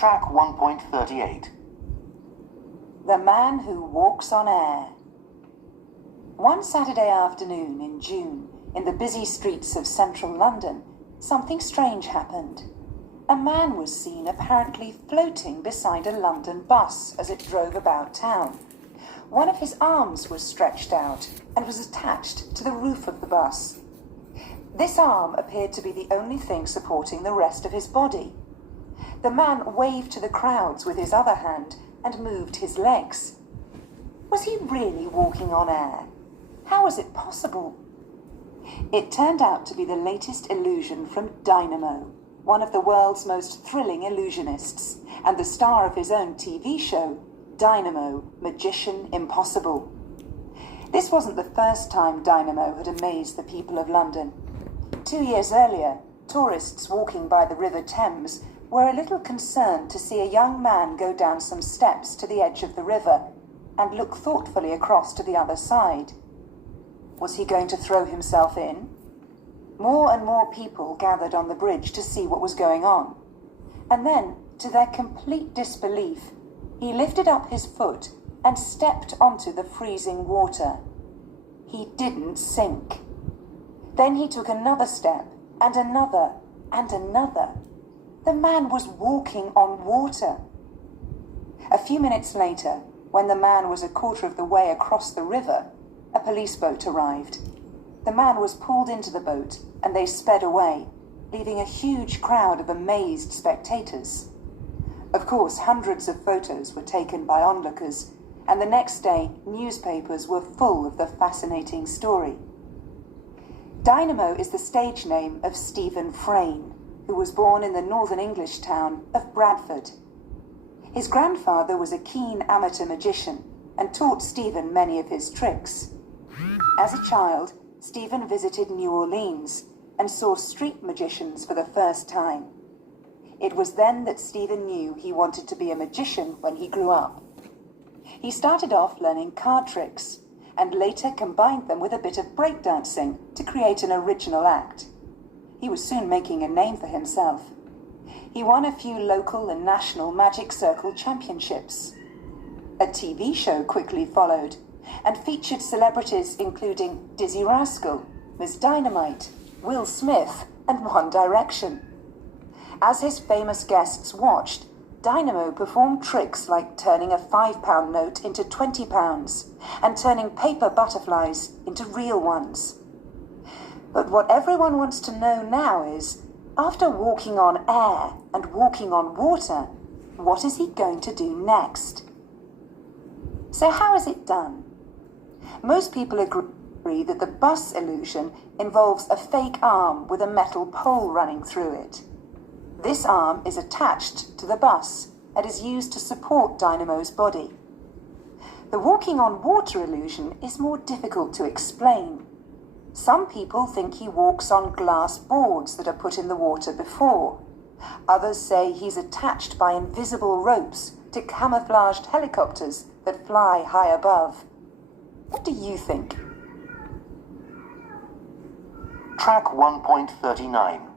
Track 1.38. The Man Who Walks on Air. One Saturday afternoon in June, in the busy streets of central London, something strange happened. A man was seen apparently floating beside a London bus as it drove about town. One of his arms was stretched out and was attached to the roof of the bus. This arm appeared to be the only thing supporting the rest of his body. The man waved to the crowds with his other hand and moved his legs. Was he really walking on air? How was it possible? It turned out to be the latest illusion from Dynamo, one of the world's most thrilling illusionists, and the star of his own TV show, Dynamo, Magician Impossible. This wasn't the first time Dynamo had amazed the people of London. 2 years earlier, tourists walking by the River Thames were a little concerned to see a young man go down some steps to the edge of the river and look thoughtfully across to the other side. Was he going to throw himself in? More and more people gathered on the bridge to see what was going on. And then, to their complete disbelief, he lifted up his foot and stepped onto the freezing water. He didn't sink. Then he took another step, and another, and another. The man was walking on water. A few minutes later, when the man was a quarter of the way across the river, a police boat arrived. The man was pulled into the boat, and they sped away, leaving a huge crowd of amazed spectators. Of course, hundreds of photos were taken by onlookers, and the next day, newspapers were full of the fascinating story. Dynamo is the stage name of Stephen Frayne, who was born in the northern English town of Bradford. His grandfather was a keen amateur magician and taught Stephen many of his tricks. As a child, Stephen visited New Orleans and saw street magicians for the first time. It was then that Stephen knew he wanted to be a magician when he grew up. He started off learning card tricks and later combined them with a bit of breakdancing to create an original act. He was soon making a name for himself. He won a few local and national Magic Circle championships. A TV show quickly followed and featured celebrities including Dizzy Rascal, Ms. Dynamite, Will Smith, and One Direction. As his famous guests watched, Dynamo performed tricks like turning a £5 note into £20 and turning paper butterflies into real ones. But what everyone wants to know now is, after walking on air and walking on water, what is he going to do next? So how is it done? Most people agree that the bus illusion involves a fake arm with a metal pole running through it. This arm is attached to the bus and is used to support Dynamo's body. The walking on water illusion is more difficult to explain. Some people think he walks on glass boards that are put in the water before. Others say he's attached by invisible ropes to camouflaged helicopters that fly high above. What do you think? Track 1.39.